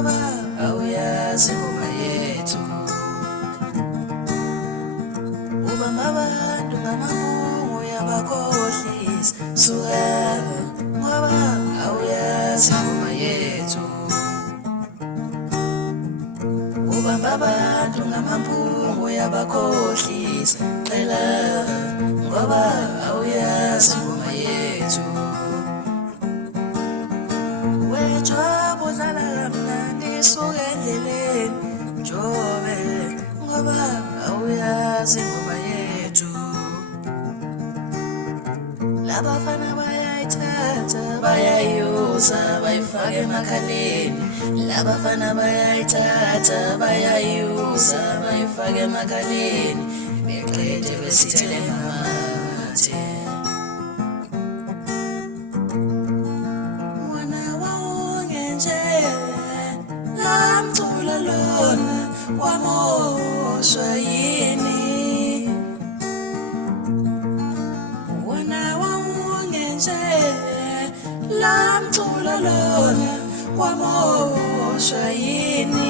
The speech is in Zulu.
ngoba awuyazi ingoma yethu. Ubamba abantu ngamabhungu uyabakhohlisa. Suka ngoba awuyazi ingoma yethu. Ubamba abantu ngamabhungu uyabakhohlisa. Cela ngoba awuyazi ingoma yethu. Wejob udlala kamnandi suka endleleni Jobe ngoba awuyazi ingoma yethu. Labafana bayayithatha bayayuza bayifake emakhaleni. Labafana bayayithatha bayayuza bayifake emakhaleni. Beqede besithele ngamathe. Wona wawungenje lamcula lona wamoshwa yini. Wona wawungenje lamcula lona wamoshwa yini.